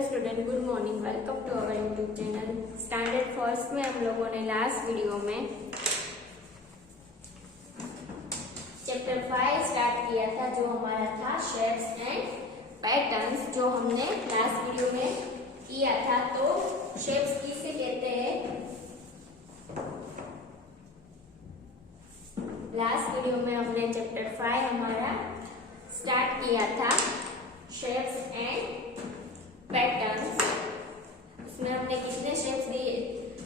Hello student, good morning. Welcome to our YouTube channel. Standard first में हम लोगों ने लास्ट वीडियो में चैप्टर 5 स्टार्ट किया था, जो हमारा था शेप्स एंड पैटर्न्स, जो हमने लास्ट वीडियो में किया था। तो शेप्स किसे कहते हैं? लास्ट वीडियो में हमने चैप्टर 5 हमारा स्टार्ट किया था, शेप्स एंड पैटर्न्स। इसमें हमने कितने शेप्स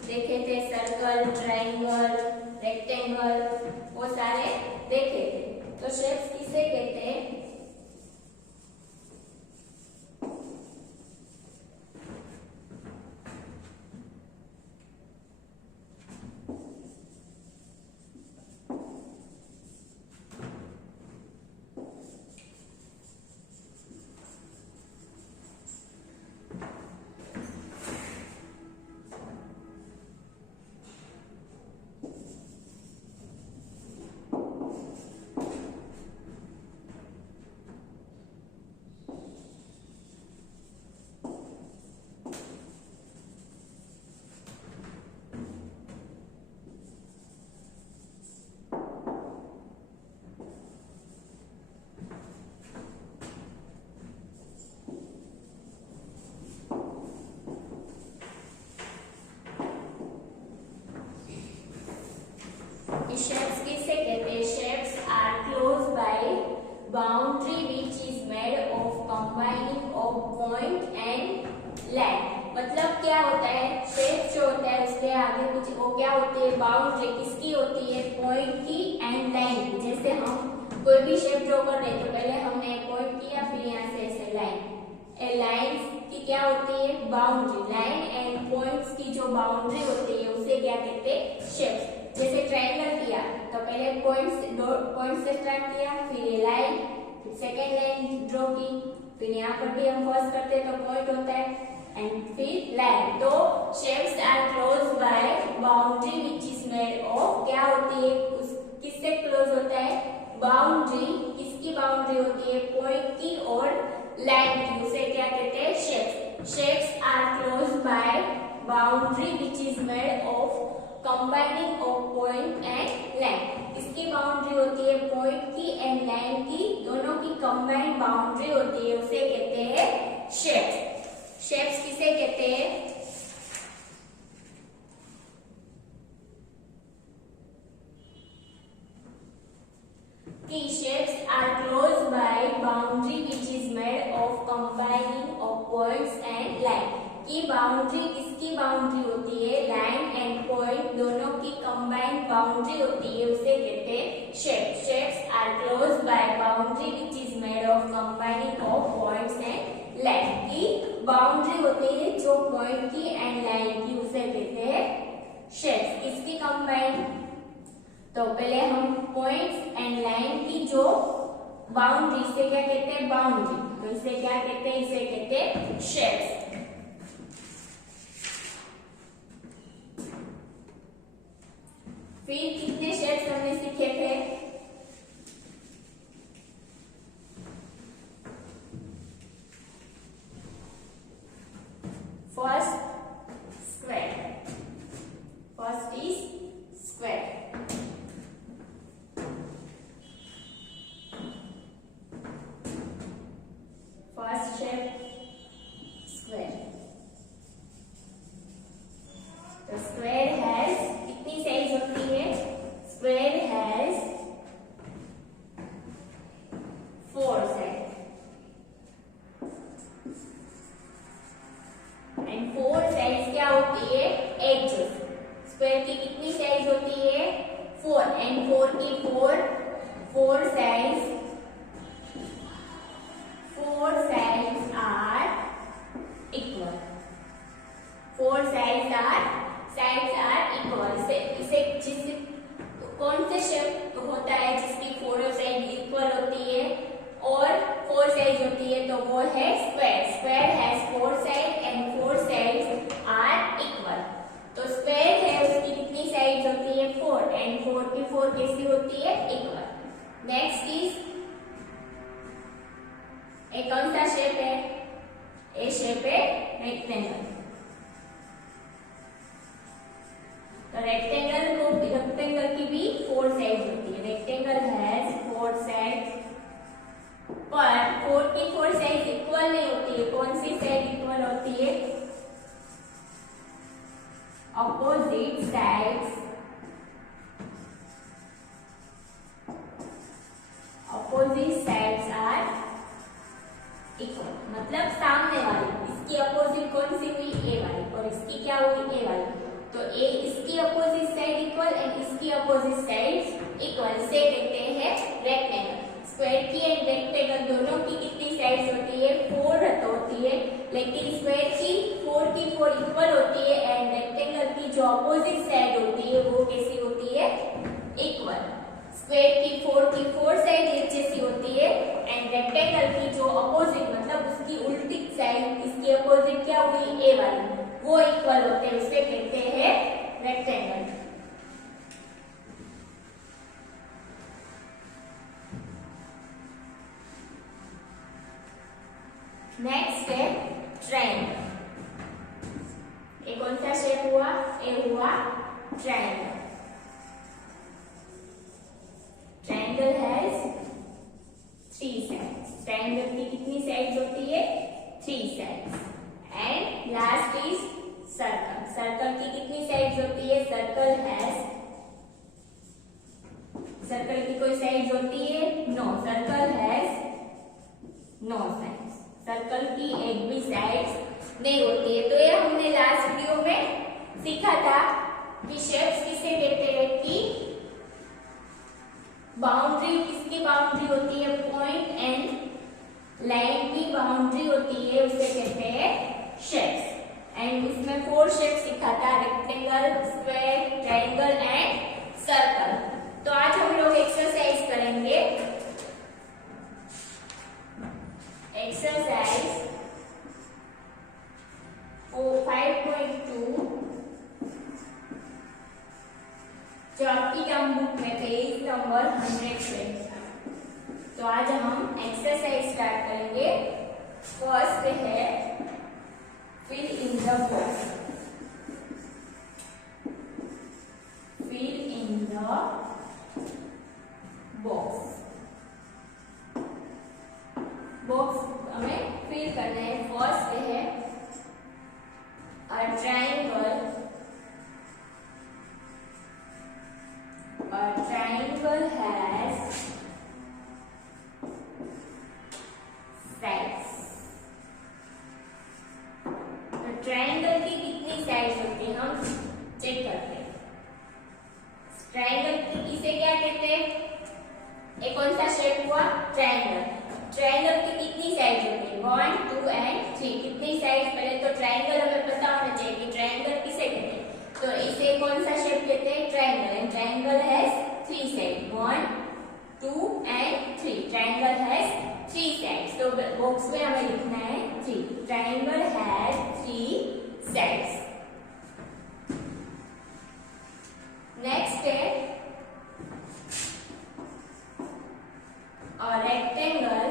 देखे थे? सर्कल, ट्रायंगल, रेक्टेंगल, वो सारे देखे थे। तो शेप्स किसे कहते हैं? शेप्स किसे कहते हैं? Shapes are close by boundary which is made of combining of point and line. मतलब क्या होता है? शेप जो होता है उसके आगे कुछ वो क्या होती है? बाउंड्री किसकी होती है? पॉइंट की एंड लाइन की। जैसे हम कोई भी शेप ड्रॉ कर रहे हैं तो पहले हमने पॉइंट किया, फिर यहाँ से ऐसे लाइन। लाइन की क्या होती है? बाउंड्री। लाइन एंड पॉइंट्स की जो बाउंड्री होती है उसे क्या कहते हैं? शेप्स। जैसे ट्रायंगल किया तो पहले पॉइंट से स्टार्ट किया, फिर ये लाइन, फिर सेकेंड लाइन ड्रॉ की, फिर यहाँ पर भी हम फर्स्ट करते हैं तो पॉइंट होता है एंड फिर लाइन। तो shapes are close by boundary which is made of, क्या होती है? किससे क्लोज होता है? बाउंड्री। किसकी बाउंड्री होती है? पॉइंट की और लाइन की। उसे क्या कहते हैं? Shapes. Shapes are close by boundary which is made of combining of point and line. इसकी बाउंड्री होती है पॉइंट की एंड लाइन की, दोनों की कंबाइंड बाउंड्री होती है, उसे कहते हैं शेप्स। शेप्स किसे कहते हैं? की shapes are close by boundary which is made of combining of points and line. की बाउंड्री किसकी बाउंड्री होती है? लाइन एंड पॉइंट दोनों की कंबाइंड बाउंड्री होती है, उसे कहते हैं shapes. Shapes are close by boundary which is made of combining of points and line. की बाउंड्री होती है जो पॉइंट की एंड लाइन की, उसे कहते हैं शेप्स। किसकी कंबाइंड? तो पहले हम पॉइंट्स एंड लाइन की जो बाउंड्री, इसे क्या कहते हैं? बाउंड्री। तो इसे क्या कहते हैं? इसे कहते हैं शेप्स। फिर कितने शेप्स हमने सीखे थे? First square. First is square. First shape square. तो स्क्वायर हैज कितनी साइज होती है? Square has 4 side and 4 side क्या होती है? एजेस। स्क्वायर की कितनी साइज होती है? 4 एंड 4 की 4 sides are equal. 4 sides are equal. इसे कौन से शेप होता है जिसकी 4 साइड इक्वल होती है और 4 साइड होती है? तो वो है square. Square has 4 side and 4 sides are equal. तो स्क्वायर है, उसकी कितनी साइड होती है? 4 एंड 4 की 4 कैसी होती है? इक्वल। नेक्स्ट इज एक कौन सा शेप है? ए शेप है रेक्टेंगल। तो रेक्टेंगल की भी 4 साइड्स होती है। रेक्टेंगल हैज 4 साइड्स, पर 4 की 4 साइड इक्वल नहीं होती है। कौन सी साइड इक्वल होती है? Opposite sides, opposite sides are equal. मतलब सामने वाली, इसकी अपोजिट कौन सी हुई? ए वाली, और इसकी क्या हुई? ए वाली। तो ए इसकी अपोजिट साइड इक्वल एंड इसकी अपोजिट साइड इक्वल से कहते हैं रेक्टेंगल। स्क्वायर की एंड रेक्टेंगल दोनों की कितनी साइड्स होती है? 4 होती है, लेकिन स्क्वायर की 4 की 4 इक्वल होती है एंड रेक्टेंगल की जो अपोजिट साइड होती है वो कैसी होती है? इक्वल। स्क्वायर की 4 साइड एक जैसी होती है एंड रेक्टेंगल की जो अपोजिट मतलब उसकी उल्टी साइड, इसकी अपोजिट क्या हुई? ए वाली, वो इक्वल होते हैं, उसे कहते हैं रेक्टेंगल। नेक्स्ट है ट्रायंगल। ये कौन सा शेप हुआ? ए हुआ triangle. Triangle has 3 sides. Triangle की कितनी साइड्स होती है? 3 sides. And last is circle. Circle की कितनी साइड्स होती है? सर्कल की कोई साइड्स होती है? No, circle has no sides. Circle की एक भी साइड्स नहीं होती है। तो ये हमने लास्ट वीडियो में सीखा था कि शेप्स किसे कहते हैं, कि बाउंड्री, किसकी बाउंड्री होती है? पॉइंट एंड लाइन की बाउंड्री होती है, उसे कहते हैं शेप्स। एंड इसमें 4 शेप सीखा था, rectangle, square, triangle and circle. तो आज हम लोग एक्सरसाइज करेंगे। एक्सरसाइज 5.2 जो आपकी टर्म बुक में पेज नंबर 100 पे। तो आज हम एक्सरसाइज स्टार्ट करेंगे। फर्स्ट है fill in the box. Fill in the box. Box हमें फिल करना है। फर्स्ट है a triangle. A triangle has sides. तो ट्रायंगल की कितनी साइड्स होती है हम चेक करते हैं। ट्रायंगल की किसे क्या कहते हैं? एक कौन सा शेप हुआ? ट्रायंगल। ट्रायंगल की कितनी साइड्स होती है? 1, 2 एंड 3। कितनी साइड्स? पहले तो ट्रायंगल हमें पता होना चाहिए कि ट्रायंगल किसे कहते हैं। तो इसे कौन सा शेप कहते हैं? Triangle. And triangle has 3 side, 1, 2 and 3। Triangle has 3 sides. तो बॉक्स में हमें लिखना है 3। Triangle has 3 sides. नेक्स्ट है और रेक्टेंगल।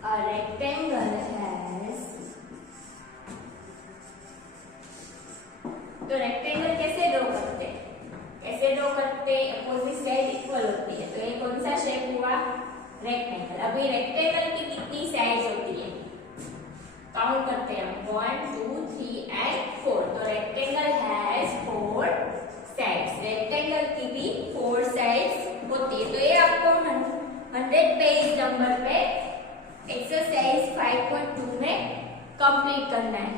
A rectangle has, तो रेक्टेंगल कैसे ड्रॉ करते हैं? कैसे ड्रॉ करते हैं? अपोजिट साइड इक्वल होती है। तो ये कौन सा शेप हुआ? रेक्टेंगल। अभी रेक्टेंगल की कितनी साइड्स होती है? काउंट करते हैं हम, 1, 2, 3 एंड 4। तो रेक्टेंगल हैज 4 साइड्स। रेक्टेंगल की भी 4 साइड्स होती है। तो ये आपको 100 पेज नंबर पे एक्सरसाइज 5.2 में कंप्लीट करना है।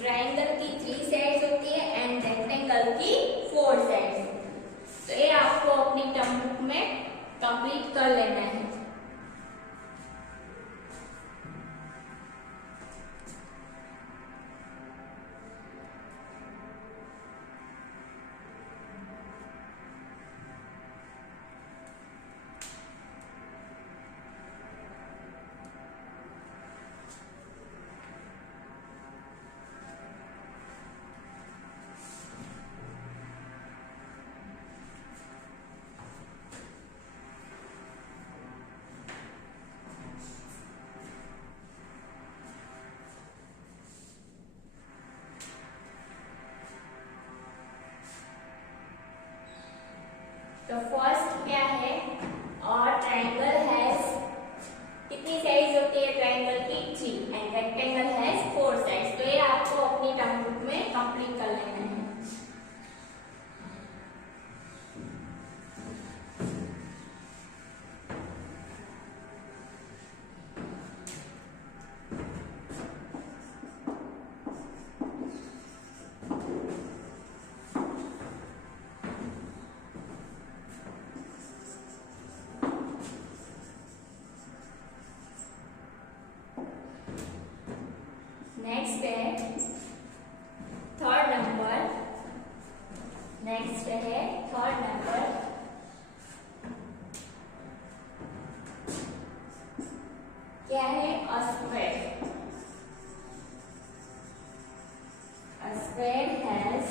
ट्रायंगल की 3 साइड्स होती है एंड रेक्टेंगल की 4 साइड्स। तो ये आपको अपनी टर्म बुक में कंप्लीट कर लेना है। तो फर्स्ट क्या है, और ट्रायंगल हैज कितनी साइड्स होती है ट्रायंगल की 3 एंड रेक्टेंगल हैज 4 साइड्स। तो ये आपको अपनी टर्म बुक में कंप्लीट कर लेना है। नेक्स्ट है थर्ड नंबर। नेक्स्ट है थर्ड नंबर। क्या है, a square. A square has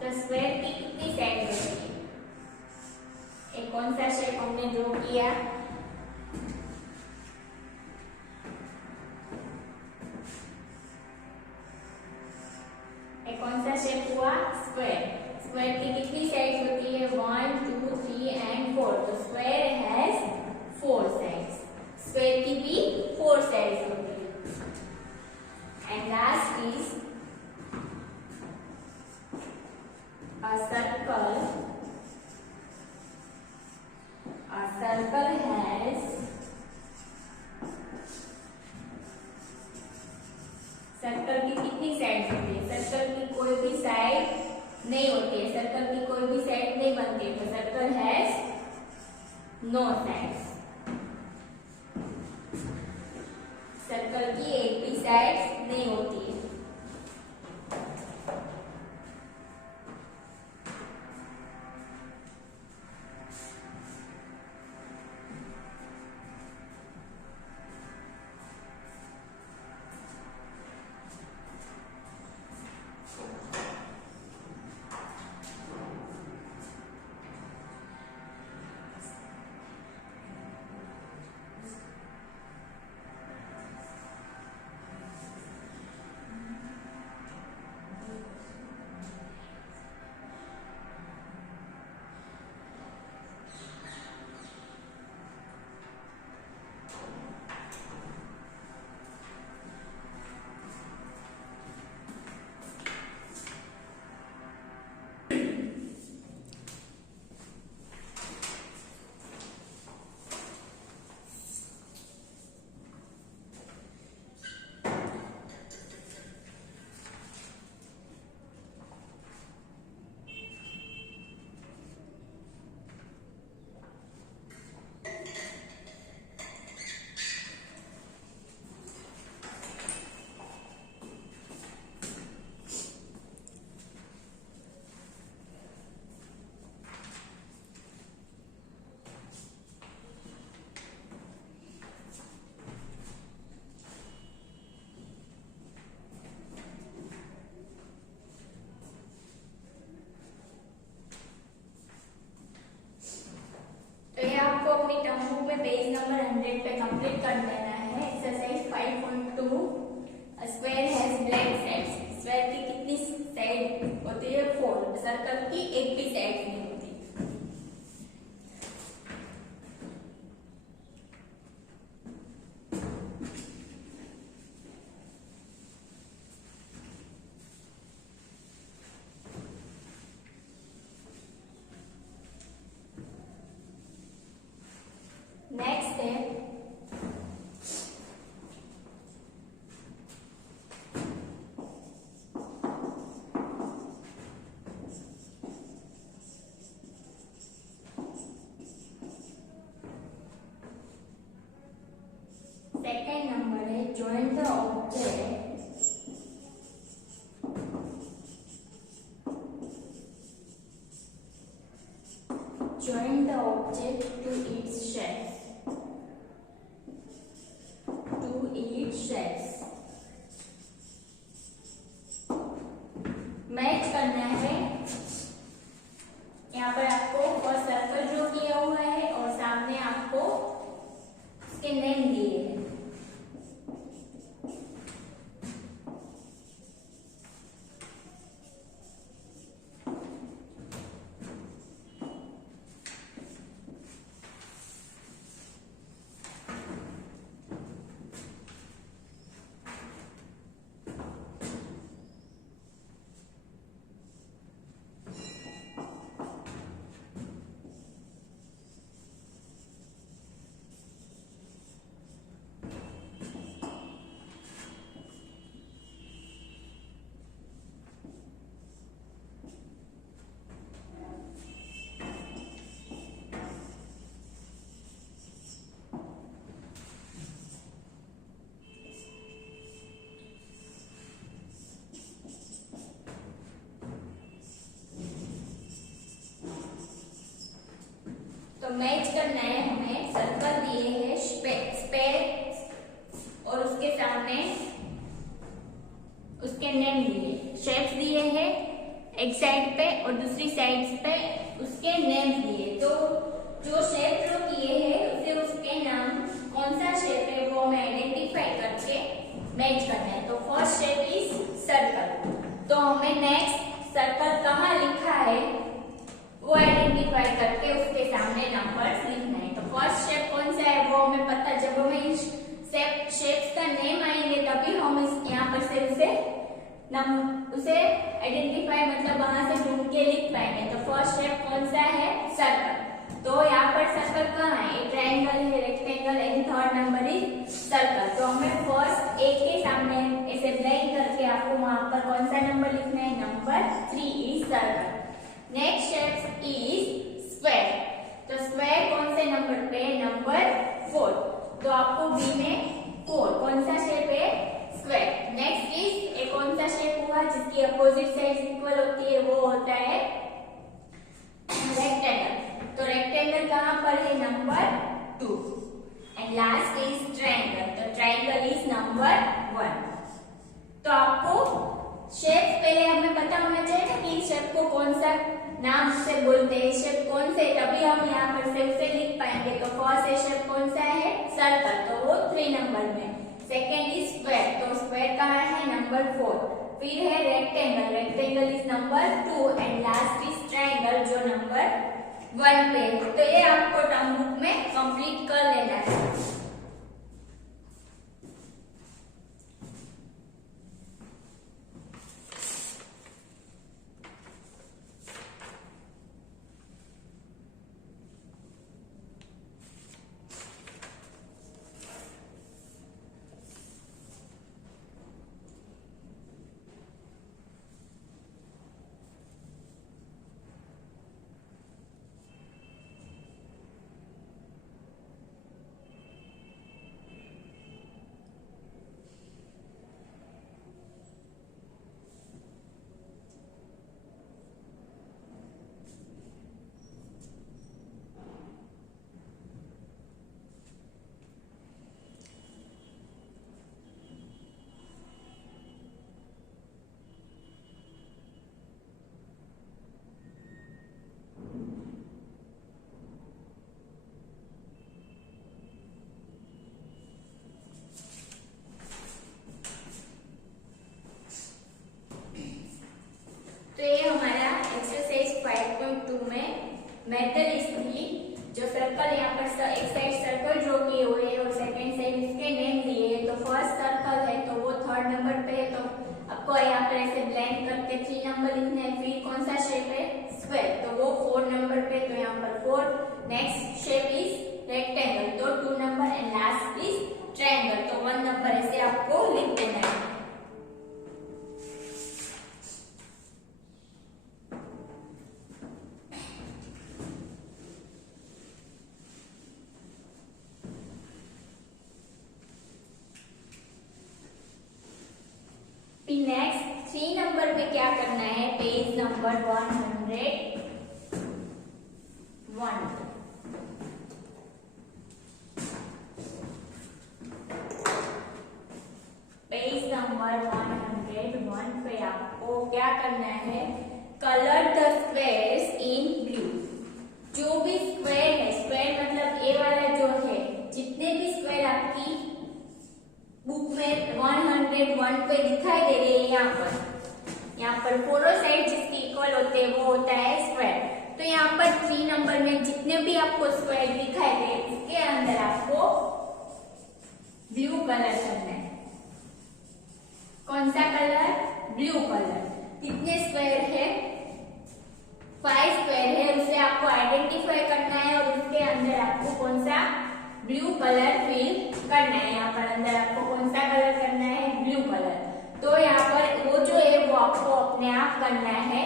तो स्क्वायर की कितनी साइड होती है? एक कौन सा शेप हमने ड्रॉ किया? एक कौन सा शेप हुआ? स्क्वायर। स्क्वायर की कितनी साइड्स होती है? 1 2 3 एंड 4। तो स्क्वायर हैज 4 साइड्स। स्क्वायर की भी 4 साइड्स होती है। And last is a circle. A circle has circle की कितनी साइड होती है? सर्कल की कोई भी साइड नहीं होती है। सर्कल की कोई भी साइड नहीं बनती, तो circle has no sides. Circle की एक भी साइड नहीं होती है। पेज नंबर 100 पे कंप्लीट कर लेना है। Exercise 5.2 square has black sides. Square की कितनी साइड होती है? 4। सर्कल की एक भी साइड नहीं होती। सेकेंड नंबर है join the object to its shapes. Match करना है। यहाँ पर आपको फर्स्ट सर्कल ड्रॉ किया हुआ है और सामने आपको उसके नेम दिए हैं। तो मैच करना है हमें। सर्कल दिए हैं, स्पेस और उसके सामने उसके नेम दिए, शेप्स दिए हैं एक साइड पे और दूसरी साइड पे उसके नेम दिए। तो जो शेप ड्रॉ किए हैं उसे उसके नाम कौन सा शेप है वो हमें आइडेंटिफाई करके मैच करना है। तो फर्स्ट शेप इज सर्कल। तो हमें नेक्स्ट सर्कल कहाँ लिखा है वो आइडेंटिफाई करके उसके सामने नंबर्स लिखना है। तो फर्स्ट शेप कौन सा है वो हमें पता, जब हमें इस शेप्स का नेम आएंगे तभी हम इस यहाँ पर से उसे आइडेंटिफाई मतलब वहां से ढूंढ के लिख पाएंगे। तो फर्स्ट शेप कौन सा है, सर्कल। तो यहाँ पर सर्कल कहाँ है, ट्रायंगल है, rectangle and third number is circle. तो हमें फर्स्ट एक के सामने ऐसे ब्लैंक करके आपको वहां पर कौन सा नंबर लिखना है, number 3 is circle. Next shape is square. तो स्क्वायर कौन से नंबर पे, नंबर 4। तो आपको बी में 4 कौन सा शेप है, स्क्वायर। नेक्स्ट इज एक कौन सा शेप हुआ जिसकी अपोजिट साइड इक्वल होती है, वो होता है रेक्टेंगल। तो रेक्टेंगल कहां पर है, number 2। And last is triangle. तो ट्रायंगल इज नंबर 1। तो आपको शेप पहले हमें पता होना चाहिए ना कि शेप को कौन सा नाम से बोलते हैं, शेप कौन से, तभी हम यहाँ पर से उसे लिख पाएंगे। तो फर्स्ट शेप कौन सा है, सर्कल, तो वो 3 नंबर में। Second is square. तो स्क्वायर कहाँ है, नंबर 4। फिर है rectangle. Rectangle is number 2 and last is triangle जो नंबर 1 पे। तो ये आपको टर्म बुक में कंप्लीट कर लेना है। तो ये हमारा एक्सरसाइज 5.2 में मेथड थी। जो सर्कल यहाँ पर एक साइड सर्कल ड्रॉ किए हुए हैं और सेकंड साइड इसके नेम दिए हैं। तो फर्स्ट सर्कल है तो वो 3rd नंबर पे है। तो आपको यहाँ पर ऐसे ब्लैंक करके 3 नंबर लिखना है। फिर कौन सा शेप है, स्क्वायर, तो वो 4 नंबर पे। तो यहाँ पर 4। नेक्स्ट शेप इज रेक्टेंगल, तो 2 number and last is triangle, तो 1 नंबर ऐसे आपको लिख देना है। फिर नेक्स्ट 3 नंबर में क्या करना है, पेज नंबर 101 पेज नंबर 101 पे आपको क्या करना है, colour the squares in blue. जो भी स्क्वायर है, स्क्वायर मतलब ए वाला जो है, जितने भी स्क्वायर आपकी बुक में 101 पे दिखाई दे रहे हैं, यहाँ पर फोरो साइड जिसके इक्वल होते हैं वो होता है स्क्वायर। तो यहाँ पर 3 नंबर में जितने भी आपको स्क्वायर दिखाई दे, इसके अंदर आपको ब्लू कलर करना है। कौन सा कलर, ब्लू कलर। कितने स्क्वायर है, 5 स्क्वायर है, उसे आपको आइडेंटिफाई करना है और उसके अंदर आपको कौन सा ब्लू कलर फिल करना है। यहाँ पर अंदर आपको कौन सा कलर करना है, ब्लू कलर। तो यहाँ पर वो जो है वो आपको अपने आप करना है।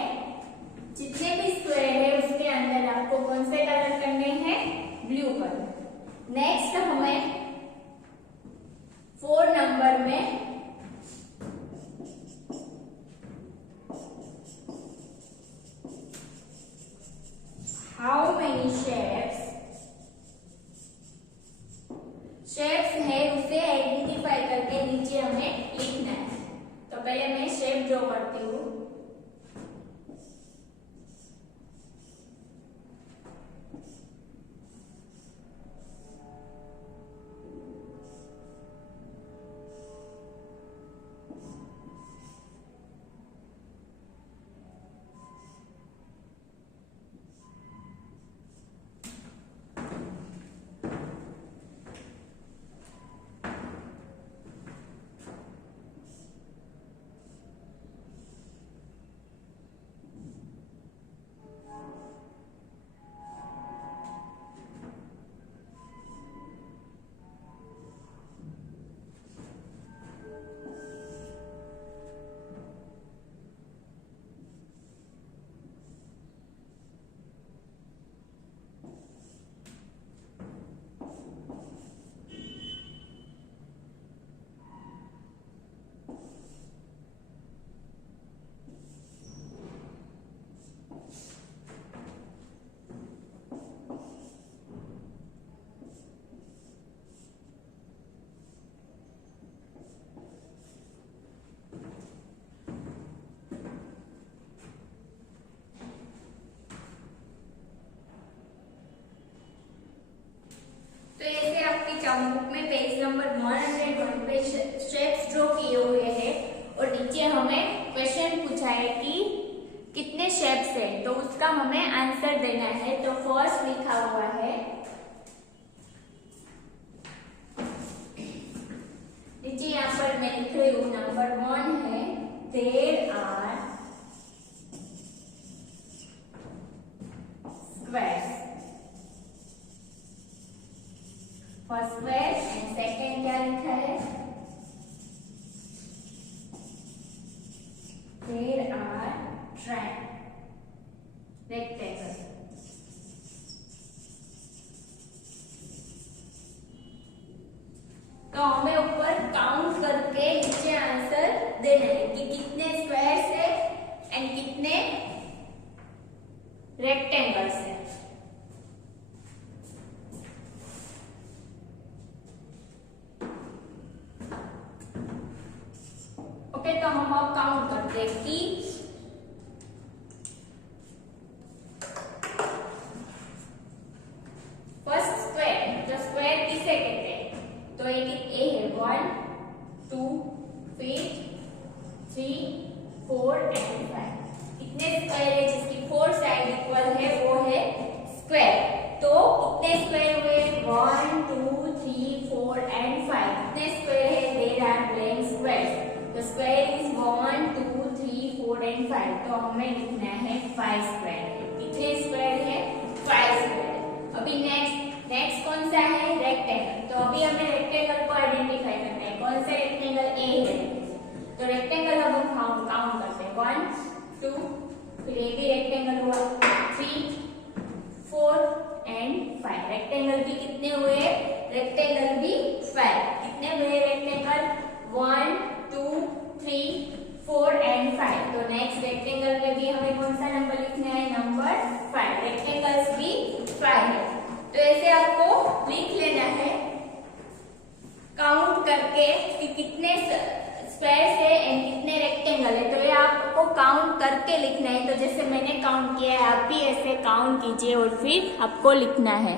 जितने भी स्क्वायर है उसके अंदर आपको कौन से कलर करने हैं, ब्लू कलर। नेक्स्ट हमें 4 नंबर में हाउ मेनी शेप्स है उसे आइडेंटिफाई करके नीचे हमें लिखना है। तो पहले मैं शेप ड्रॉ करती हूँ। बुक में पेज नंबर 101 पे शेप्स ड्रॉ किए हुए हैं और नीचे हमें क्वेश्चन पूछा है कि कितने शेप्स है, तो उसका हमें आंसर देना है। तो फर्स्ट लिखा हुआ है, नीचे यहाँ पर मैं लिख रही हूँ नंबर 1 है, there are squares. First square and second क्या लिखा है, देयर आर रेक्टेंगल। तो हमें ऊपर काउंट करके नीचे आंसर देना है कि कितने स्क्वायर्स है एंड कितने रेक्टेंगल्स है। तो हम अब काउंट करते हैं कि फर्स्ट स्क्वायर, जो स्क्वायर किसे कहते हैं, तो ए है 1 2 फिर 3 4 एंड 5। कितने स्क्वायर है जिसकी 4 साइड इक्वल है वो है स्क्वायर। तो कितने स्क्वायर हुए, 1 2 3 4 एंड 5। कितने स्क्वायर है, देयर आर ब्लैंक स्क्वायर्स। तो स्क्वायर इज 1 2 3 4 एंड 5। तो हमें लिखना है 5 स्क्वायर। कितने स्क्वायर है, 5 स्क्वायर। अभी नेक्स्ट कौन सा है, रेक्टेंगल। तो अभी हमें रेक्टेंगल को आइडेंटिफाई करना है। कौन सा रेक्टेंगल, ए है। तो रेक्टेंगल अब हम काउंट करते हैं, 1 2 फिर ए भी रेक्टेंगल हुआ, 3 4 एंड 5। रेक्टेंगल भी कितने हुए, रेक्टेंगल भी 5। कितने हुए रेक्टेंगल, 1 2 3 करके लिखना है। तो जैसे मैंने काउंट किया है, आप भी ऐसे काउंट कीजिए और फिर आपको लिखना है।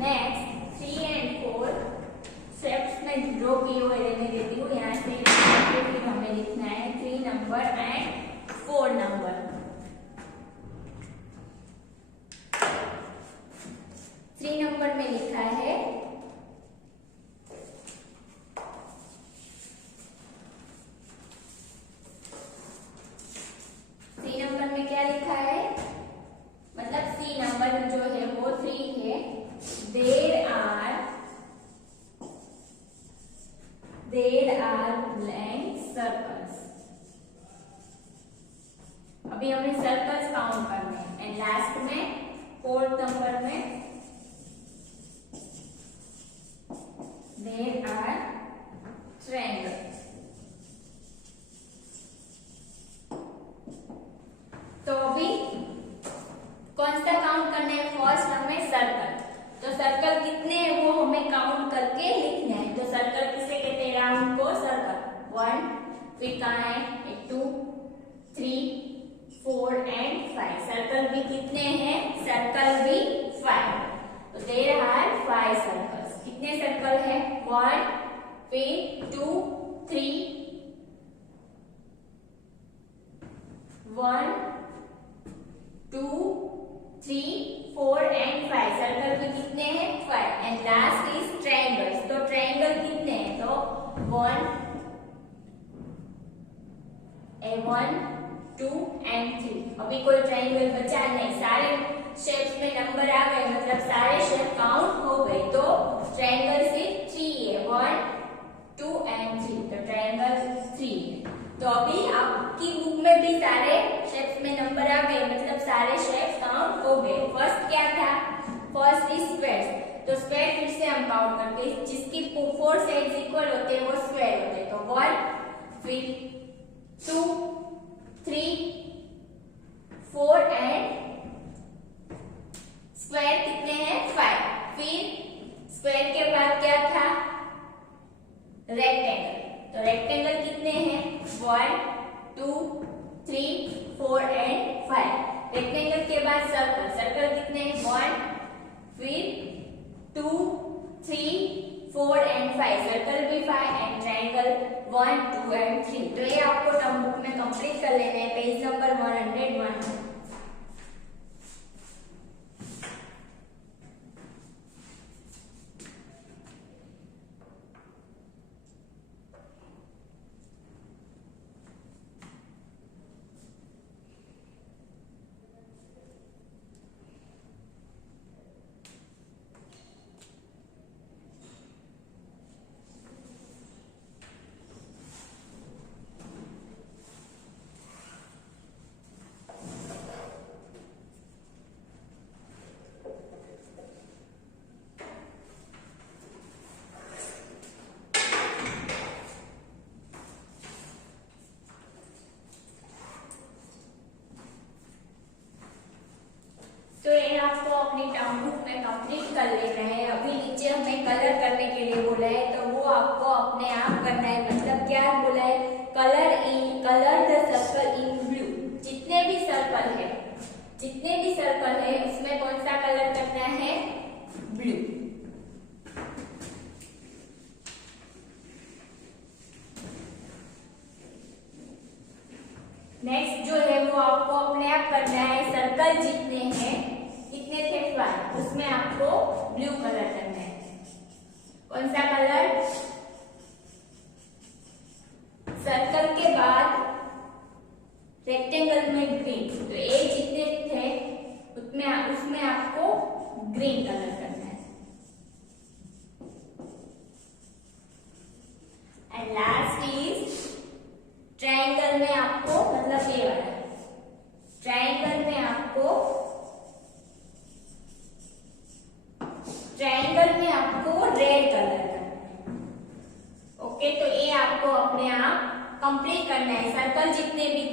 नेक्स्ट 3 and 4 शेप्स में ड्रॉ किए हुए रहने देती हूँ। यहाँ से फिर हमें लिखना है 3 नंबर एंड 4 नंबर। 3 नंबर में लिखा है क्या लिखा है, मतलब सी नंबर जो है वो 3 है। There are blank circles. अभी हमें सर्कल्स काउंट करने हैं। एंड लास्ट में 4th नंबर में देर आर ट्रायंगल्स। तो अभी कौन सा काउंट करना है? फर्स्ट हमें सर्कल। तो सर्कल कितने हैं वो हमें काउंट करके लिखना है। तो सर्कल किसे कहते हैं? राउंड को सर्कल। 1, फिर कहाँ है 2, 3, 4 एंड 5। सर्कल भी कितने हैं? सर्कल भी 5। तो देयर आर 5 सर्कल्स। कितने सर्कल है? 1, फिर 2, 3, 1, 2, 3, 4 एंड 5। सर्कल भी कितने हैं? 5। And last is triangles. तो ट्रायंगल कितने हैं? तो 1, 2 एंड 3। अभी कोई ट्रायंगल बचा नहीं, सारे शेप्स में नंबर आ गए, मतलब सारे शेप काउंट हो गए। तो ट्रायंगल सिर्फ 3 है, 1, 2 एंड 3। तो ट्रायंगल 3 है। तो अभी आपकी बुक में भी सारे शेप्स में नंबर आ गए, मतलब सारे शेप्स काउंट हो गए। फर्स्ट क्या था? First is square. तो स्क्वायर फिर से हम काउंट करके, जिसकी 4 साइड्स इक्वल होते हैं वो स्क्वायर होते हैं। तो 1, फिर 2, 3, 4 एंड स्क्वायर कितने हैं? 5। फिर स्क्वायर के बाद क्या था? रेक्टेंगल। तो रेक्टेंगल कितने हैं? 1, 2, 3, 4 एंड 5। रेक्टेंगल के बाद सर्कल। सर्कल कितने हैं? 1, फिर 2, 3, 4 एंड 5। सर्कल भी 5 एंड ट्रायंगल 1, 2 एंड 3। तो ये आपको टर्म बुक में कंप्लीट कर लेना है, पेज नंबर 101। तो ये आपको अपनी टर्म बुक में कंप्लीट कर लेना है। अभी नीचे हमें कलर करने के लिए बोला है, तो वो आपको अपने आप करना है। मतलब क्या बोला है? Colour the circle in blue. जितने भी सर्कल है उसमें कौन सा कलर करना है? ब्लू। नेक्स्ट जो है वो आपको अपने आप करना है। सर्कल जितने हैं, कितने थे? 5, उसमें आपको ब्लू कलर करना है। कौन सा कलर? सर्कल के बाद रेक्टेंगल में ग्रीन। तो एक जितने थे उसमें आपको ग्रीन कलर करना है।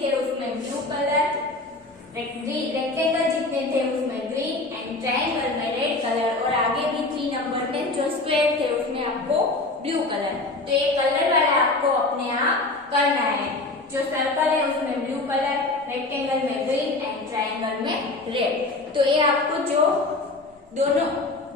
थे उसमें ब्लू कलर, रेक्टेंगल जितने थे उसमें ग्रीन एंड ट्रायंगल में रेड कलर, और आगे भी 3 नंबर में जो स्क्वायर थे उसमें आपको ब्लू कलर। तो ये कलर वाला आपको अपने आप करना है। जो सर्कल है उसमें ब्लू कलर, रेक्टेंगल में ग्रीन एंड ट्रायंगल में रेड। तो ये आपको जो दोनों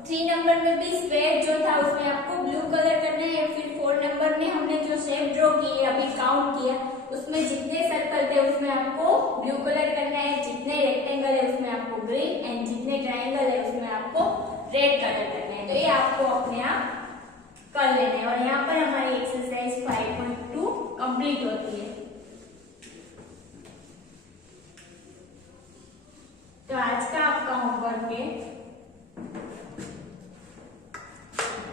3 नंबर में भी स्क्वायर जो था उसमें आपको ब्लू कलर करना है। फिर 4 नंबर में हमने जो शेप ड्रॉ की है, अभी काउंट किया, उसमें जितने सर्कल थे उसमें आपको ब्लू कलर करना है, जितने रेक्टेंगल है उसमें आपको ग्रीन एंड जितने ट्रायंगल है उसमें आपको रेड कलर करना है। तो ये आपको अपने आप कर लेना है। और यहाँ पर हमारी एक्सरसाइज 5.2 कंप्लीट होती है। तो आज का आपका होमवर्क है,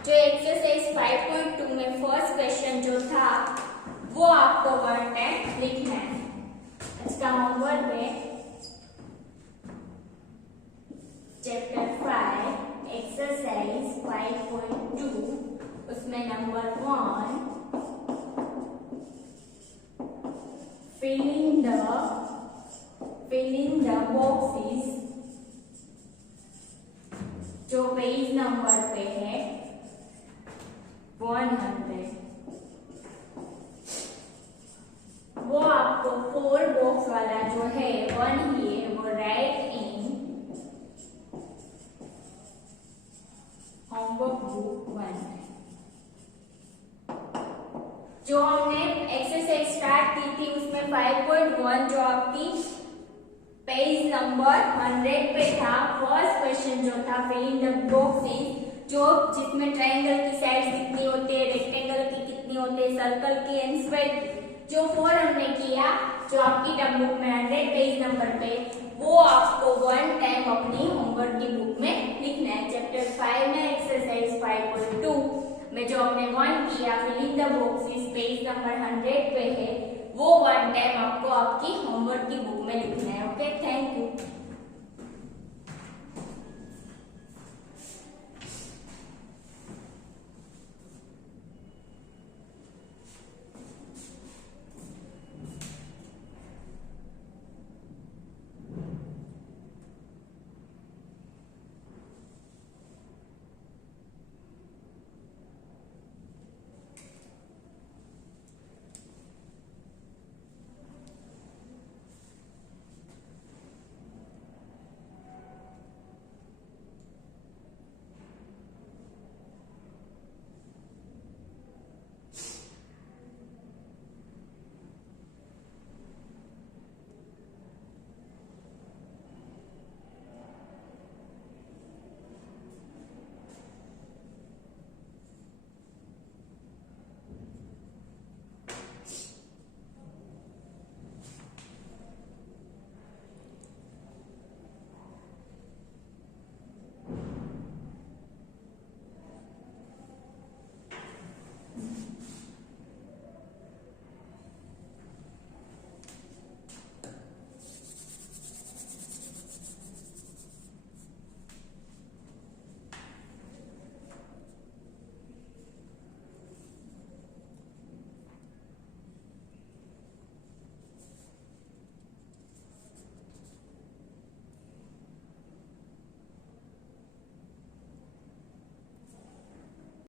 जो एक्सरसाइज 5.2 में फर्स्ट क्वेश्चन जो था वो आपको 1 टाइम लिखना है। इसका होमवर्क है चैप्टर 5 एक्सरसाइज 5.2, उसमें number 1 fill in the boxes, जो पेज नंबर पे है 100, वो आपको 4 बॉक्स वाला जो है 1 ही है, वो राइट इन होमवर्क बुक 1। जो हमने एक्सरसाइज स्टार्ट की थी उसमें 5.1 जो आपकी पेज नंबर 100 पे था, फर्स्ट क्वेश्चन जो था फिल इन द बॉक्सेस, जो जिसमें ट्रायंगल की साइड्स कितनी होती है, रेक्टेंगल की कितनी होती है, सर्कल की एंड स्क्वायर की, जो 4 हमने किया जो आपकी टर्म बुक में 100 पेज नंबर पे, वो आपको 1 टाइम अपनी होमवर्क की बुक में लिखना है। चैप्टर 5 में एक्सरसाइज 5.2 में जो हमने 1 किया fill in the boxes page number 100 पे है, वो 1 टाइम आपको आपकी होमवर्क की बुक में लिखना है। Okay, thank you.